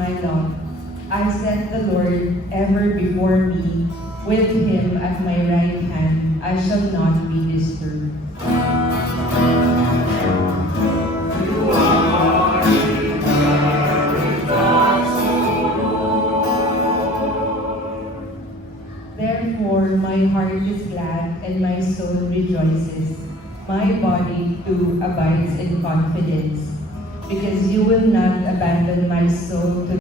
my lot. I set the Lord ever before me. With him at my right hand, I shall not be disturbed. Therefore, my heart is glad and my soul rejoices. My body too abides in confidence, because you will not abandon my soul to